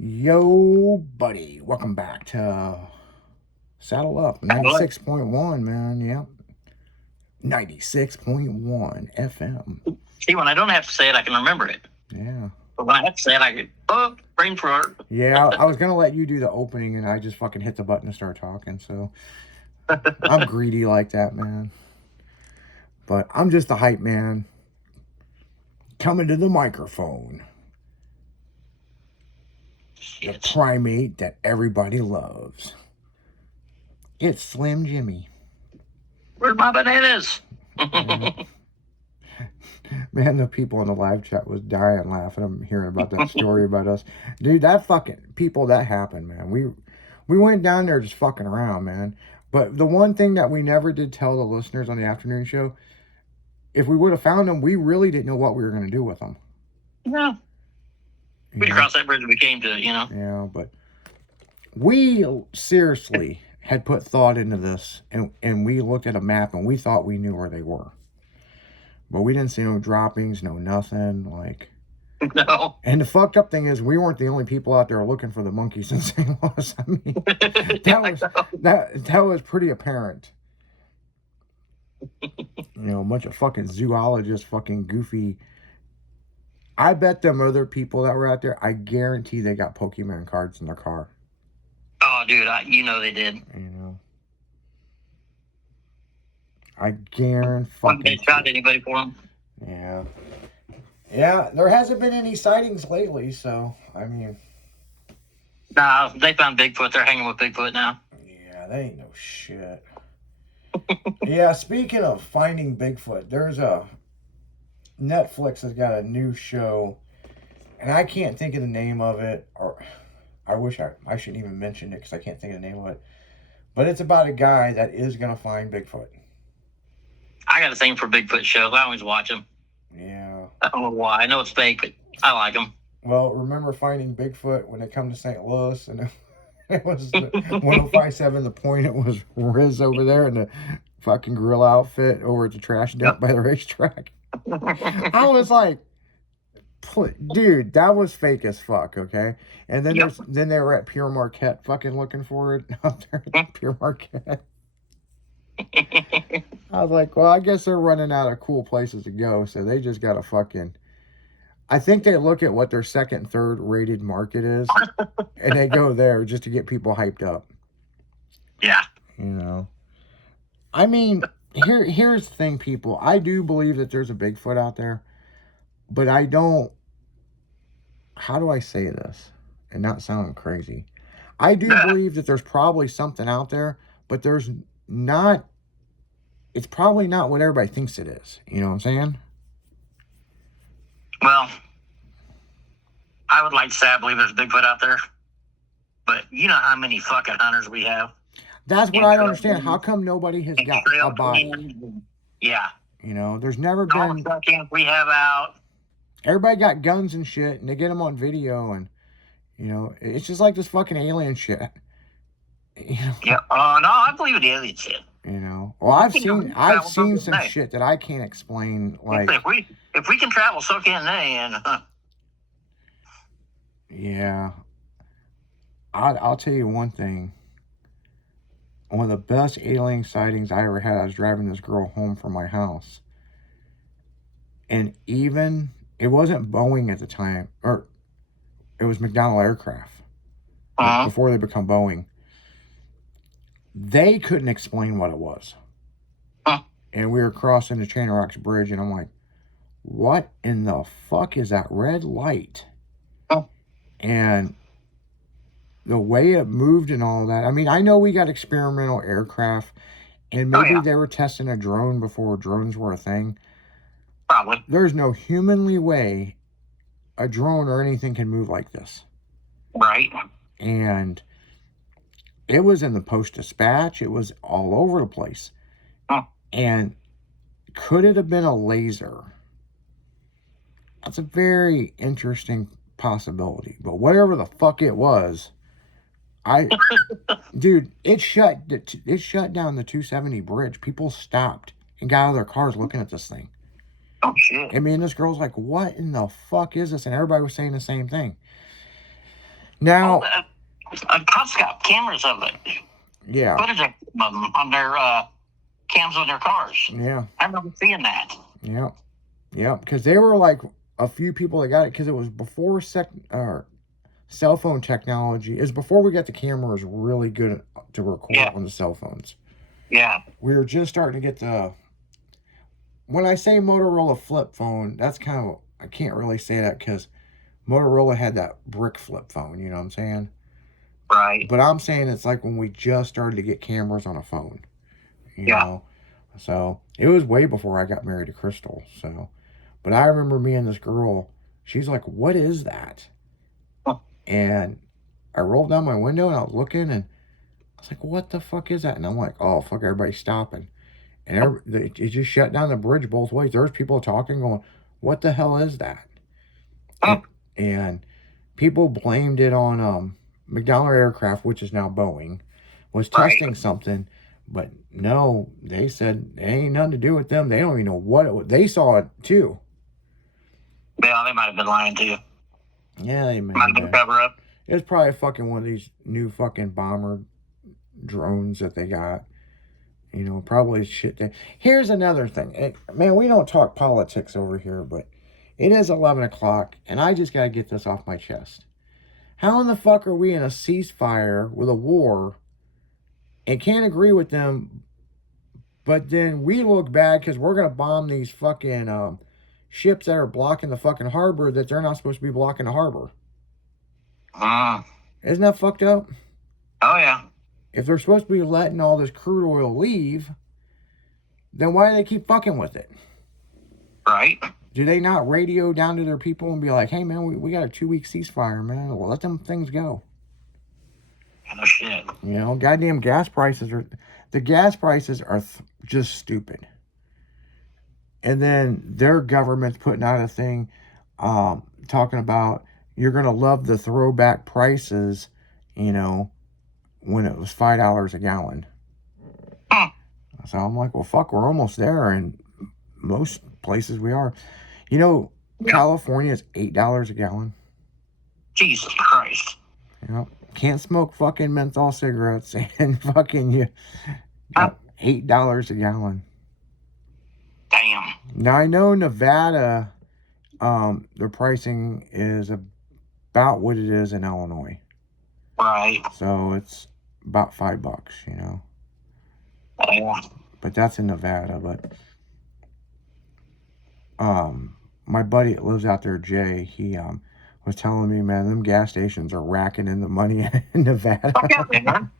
Yo, buddy. Welcome back to Saddle Up. 96.1, man. Yep. 96.1 FM. See, when I don't have to say it, I can remember it. Yeah. But when I have to say it, I get, brain fart. Yeah, I was going to let you do the opening, and I just fucking hit the button to start talking, so I'm greedy like that, man. But I'm just the hype man coming to the microphone. The primate that everybody loves. It's Slim Jimmy. Where's my bananas? Man, the people in the live chat was dying laughing. I'm hearing about that story about us. Dude, that fucking people, that happened, man. We went down there just fucking around, man. But the one thing that we never did tell the listeners on the afternoon show, if we would have found them, we really didn't know what we were going to do with them. Yeah. We'd cross that bridge when we came to it, you know? Yeah, but we seriously had put thought into this, and we looked at a map, and we thought we knew where they were. But we didn't see no droppings, no nothing, like... No. And the fucked up thing is, we weren't the only people out there looking for the monkeys in St. Louis. I mean, that was pretty apparent. You know, a bunch of fucking zoologists, fucking goofy. I bet them other people that were out there, I guarantee they got Pokemon cards in their car. Oh, dude, you know they did. You know, I guarantee. Fucking. They shot anybody for them? Yeah. Yeah, there hasn't been any sightings lately, so, I mean... Nah, they found Bigfoot. They're hanging with Bigfoot now. Yeah, they ain't no shit. Yeah, speaking of finding Bigfoot, there's a... Netflix has got a new show, and I can't think of the name of it, or... I wish I shouldn't even mention it, because I can't think of the name of it. But it's about a guy that is going to find Bigfoot. I got a thing for Bigfoot shows. I always watch them. Yeah. I don't know why. I know it's fake, but I like them. Well, remember finding Bigfoot when it come to St. Louis, and it was 1057 The Point. It was Riz over there in the fucking gorilla outfit over at the trash dump by the racetrack. I was like, dude, that was fake as fuck, okay? And then then they were at Pure Marquette fucking looking for it out there at Pure Marquette. I was like, well, I guess they're running out of cool places to go, so they just got to fucking... I think they look at what their second, third rated market is, and they go there just to get people hyped up. Yeah. You know? I mean, here's the thing, people. I do believe that there's a Bigfoot out there, but I don't... How do I say this and not sound crazy? I do believe that there's probably something out there, but there's not... It's probably not what everybody thinks it is. You know what I'm saying? Well, I would like to say I believe there's Bigfoot out there, but you know how many fucking hunters we have? That's what I don't understand. How come nobody has got a body? Yeah. You know, there's never been... Camp we have out. Everybody got guns and shit, and they get them on video, and, you know, it's just like this fucking alien shit. You know? Yeah. No, I believe in the alien shit. You know, well, I've seen some shit that I can't explain. Like, if we can travel, so can they. And yeah, I'll tell you one thing. One of the best alien sightings I ever had. I was driving this girl home from my house, and even it wasn't Boeing at the time, or it was McDonnell Aircraft before they become Boeing. They couldn't explain what it was. And we were crossing the Chain of Rocks Bridge, and I'm like, what in the fuck is that red light? And the way it moved and all that. I mean, I know we got experimental aircraft, and maybe they were testing a drone before drones were a thing. Probably. There's no humanly way a drone or anything can move like this. Right. And... it was in the Post-Dispatch. It was all over the place. And could it have been a laser? That's a very interesting possibility. But whatever the fuck it was, dude, it shut down the 270 bridge. People stopped and got out of their cars looking at this thing. Oh, shit. I mean, this girl's like, what in the fuck is this? And everybody was saying the same thing. Now, Cops got cameras of it. yeah, Footage of them on their cams on their cars. yeah, I remember seeing that. yeah, yeah, because they were like a few people that got it because it was before cell phone technology. It was before we got the cameras really good to record on the cell phones. Yeah. We were just starting to get the. When I say Motorola flip phone, that's kind of, I can't really say that because Motorola had that brick flip phone, you know what I'm saying? Right. But I'm saying it's like when we just started to get cameras on a phone, you know? So it was way before I got married to Crystal. So, but I remember me and this girl, she's like, what is that? Huh. And I rolled down my window and I was looking and I was like, what the fuck is that? And I'm like, oh, fuck, everybody's stopping. And it just shut down the bridge both ways. There's people talking, going, what the hell is that? Huh. And people blamed it on McDonnell Aircraft, which is now Boeing, was testing something. But no, they said it ain't nothing to do with them. They don't even know what it was. They saw it too. Yeah, they might have been lying to you. Yeah, they might have been cover up. It was probably fucking one of these new fucking bomber drones that they got. You know, probably shit. Here's another thing. Man, we don't talk politics over here, but it is 11 o'clock, and I just got to get this off my chest. How in the fuck are we in a ceasefire with a war and can't agree with them, but then we look bad because we're going to bomb these fucking ships that are blocking the fucking harbor that they're not supposed to be blocking the harbor? Isn't that fucked up? Oh, yeah. If they're supposed to be letting all this crude oil leave, then why do they keep fucking with it? Right. Do they not radio down to their people and be like, hey, man, we got a 2-week ceasefire, man. Well, let them things go. No shit. You know, goddamn gas prices are... The gas prices are just stupid. And then their government's putting out a thing talking about you're going to love the throwback prices, you know, when it was $5 a gallon. So I'm like, well, fuck, we're almost there. And most places we are. You know, California is $8 a gallon. Jesus Christ. You know, can't smoke fucking menthol cigarettes and fucking $8 a gallon. Damn. Now I know Nevada, their pricing is about what it is in Illinois. Right. So it's about $5, you know. Yeah. But that's in Nevada. But my buddy that lives out there, Jay, he was telling me, man, them gas stations are racking in the money in Nevada. Okay, man.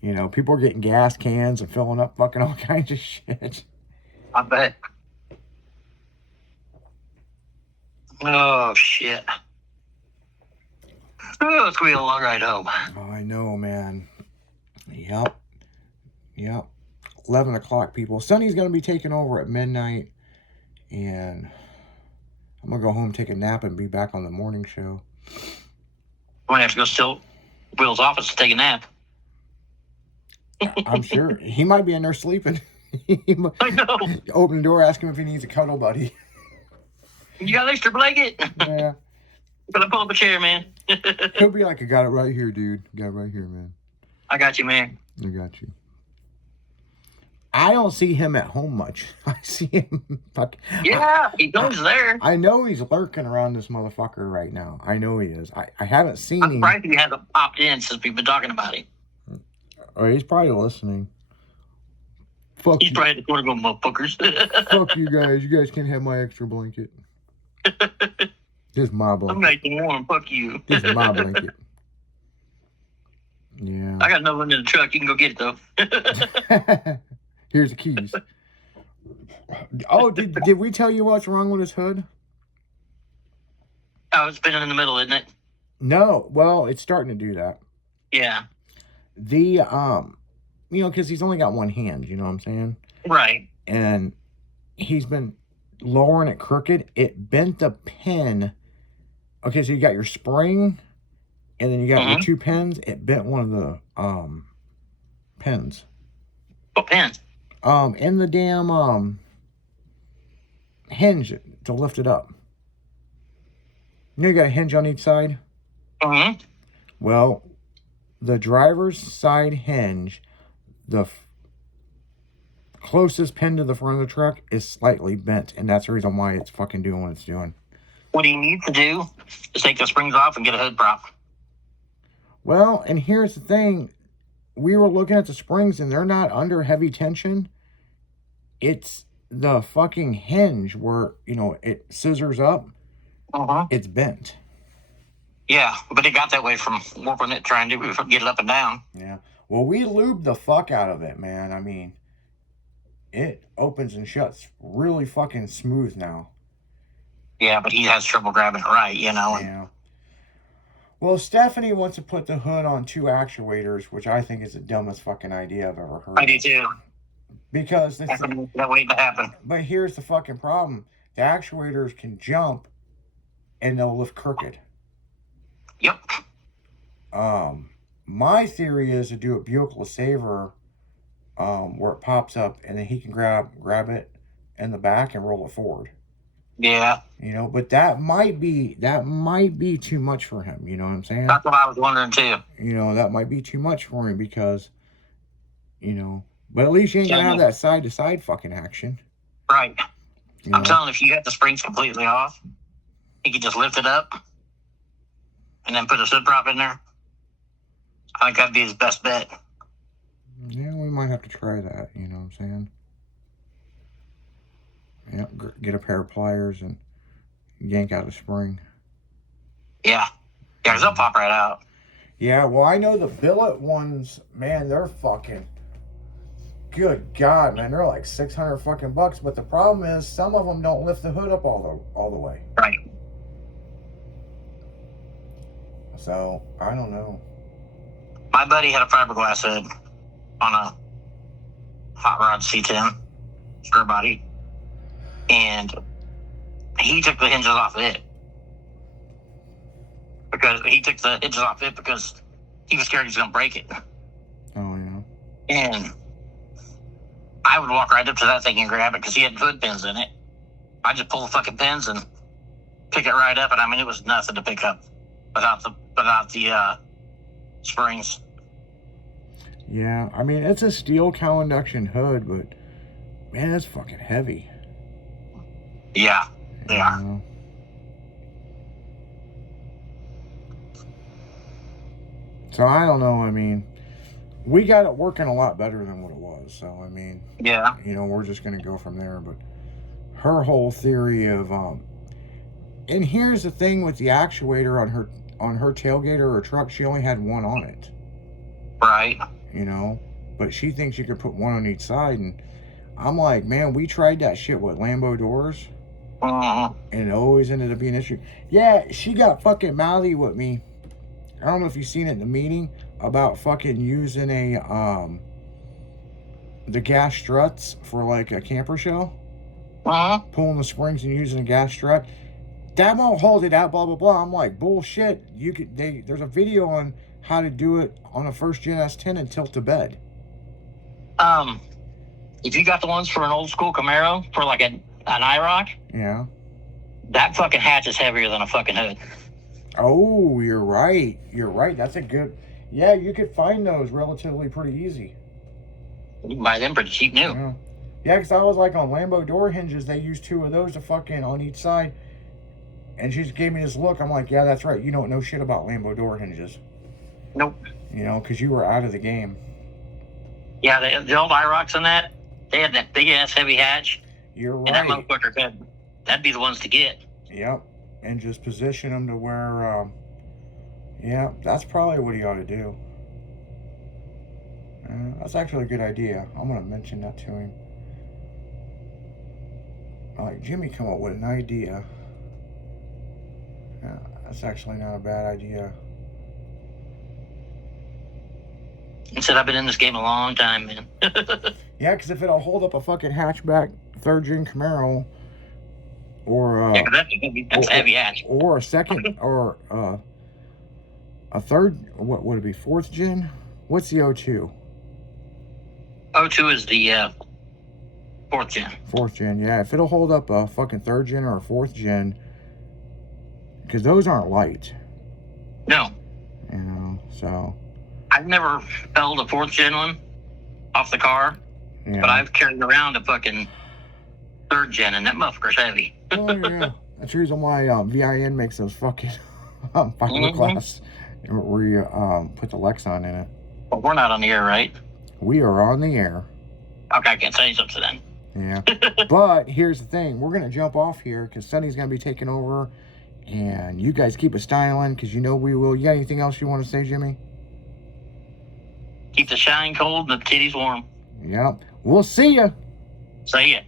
You know, people are getting gas cans and filling up fucking all kinds of shit. I bet. Oh, shit. Oh, it's going to be a long ride home. Oh, I know, man. Yep. 11 o'clock, people. Sonny's going to be taking over at midnight. And I'm going to go home, take a nap, and be back on the morning show. I might have to go steal Will's office to take a nap. I'm sure. He might be in there sleeping. I know. Open the door, ask him if he needs a cuddle buddy. You got an extra blanket? Yeah. Gonna pull up a chair, man. He'll be like, I got it right here, dude. Got it right here, man. I got you, man. I got you. I don't see him at home much. I see him fucking... Yeah, he goes there. I know he's lurking around this motherfucker right now. I know he is. I haven't seen him. I'm surprised he hasn't popped in since we've been talking about him. Oh, he's probably listening. Fuck He's you. probably at the corner going, motherfuckers. Fuck you guys. You guys can have my extra blanket. This is my blanket. I'm making warm. Fuck you. This is my blanket. Yeah. I got another one in the truck. You can go get it, though. Here's the keys. Oh, did we tell you what's wrong with his hood? Oh, it's been in the middle, isn't it? No. Well, it's starting to do that. Yeah. The, you know, because he's only got one hand, you know what I'm saying? Right. And he's been lowering it crooked. It bent the pin. Okay, so you got your spring, and then you got your two pins. It bent one of the pins. What pins? In the damn hinge to lift it up. You know you got a hinge on each side? Mm-hmm. Well, the driver's side hinge, the closest pin to the front of the truck, is slightly bent, and that's the reason why it's fucking doing what it's doing. What he needs to do is take the springs off and get a hood prop. Well, and here's the thing. We were looking at the springs, and they're not under heavy tension. It's the fucking hinge where, it scissors up. Uh-huh. It's bent. Yeah, but it got that way from warping it, trying to get it up and down. Yeah. Well, we lubed the fuck out of it, man. I mean, it opens and shuts really fucking smooth now. Yeah, but he has trouble grabbing it right, Yeah. Well, Stephanie wants to put the hood on 2 actuators, which I think is the dumbest fucking idea I've ever heard. I do too. Because That's waiting to happen. But here's the fucking problem. The actuators can jump and they'll lift crooked. Yep. My theory is to do a Buick LeSabre where it pops up and then he can grab it in the back and roll it forward. Yeah. But that might be too much for him. You know what I'm saying? That's what I was wondering too. That might be too much for him because, but at least you ain't gonna have that side to side fucking action. Right. I'm telling you, if you got the springs completely off, he could just lift it up and then put a hood prop in there. I think that'd be his best bet. Yeah, we might have to try that. You know what I'm saying? Yeah, get a pair of pliers and yank out a spring. Yeah, because they'll pop right out. Yeah, well, I know the billet ones, man, they're fucking, good God, man, they're like 600 fucking bucks. But the problem is, some of them don't lift the hood up all the way. Right. So I don't know. My buddy had a fiberglass hood on a hot rod C10 square body, and he took the hinges off of it because he was scared he was going to break it. Oh yeah. And I would walk right up to that thing and grab it because he had hood pins in it. I just pull the fucking pins and pick it right up, and I mean it was nothing to pick up without the springs. Yeah, I mean it's a steel cowl induction hood, but man, that's fucking heavy. Yeah, they are. So I don't know. I mean, we got it working a lot better than what it was. So I mean, yeah, we're just gonna go from there. But her whole theory of and here's the thing with the actuator on her tailgate or her truck, she only had one on it. Right. But she thinks you could put one on each side, and I'm like, man, we tried that shit with Lambo doors, and it always ended up being an issue. Yeah, she got fucking mouthy with me. I don't know if you've seen it in the meeting about fucking using the gas struts for like a camper shell. Pulling the springs and using a gas strut. That won't hold it out, blah blah blah. I'm like, bullshit. There's a video on how to do it on a first gen S10 and tilt to bed. If you got the ones for an old school Camaro for like an IROC, yeah, that fucking hatch is heavier than a fucking hood. Oh, you're right. That's a good. Yeah, you could find those relatively pretty easy. You can buy them pretty cheap new. Yeah, because I was like on Lambo door hinges, they use 2 of those to fucking on each side. And she just gave me this look. I'm like, yeah, that's right. You don't know shit about Lambo door hinges. Nope. Because you were out of the game. Yeah, the old IROCs on that, they had that big ass heavy hatch. You're right. And that motherfucker that'd be the ones to get. Yep. And just position them to where, yeah, that's probably what he ought to do. That's actually a good idea. I'm going to mention that to him. Like, Jimmy come up with an idea. Yeah, that's actually not a bad idea. He said, I've been in this game a long time, man. Yeah, because if it'll hold up a fucking hatchback 3rd gen Camaro, or yeah, that's a heavy hatch. Or a second, or a third, what would it be, 4th gen? What's the O2? O2 is the 4th gen. 4th gen, yeah. If it'll hold up a fucking 3rd gen or a 4th gen, because those aren't light. No, You know, so I've never felled a 4th gen one off the car, yeah. but I've carried around a fucking 3rd gen, and that motherfucker's heavy. Oh yeah, that's the reason why VIN makes those fucking fiberglass where you put the Lexan in it. But we're not on the air, right? We are on the air. Okay, I can't say something then. Yeah, but here's the thing: we're gonna jump off here because Sonny's gonna be taking over, and you guys keep it styling because you know we will. You got anything else you want to say, Jimmy? Keep the shine cold and the titties warm. Yep. We'll see ya. Say it.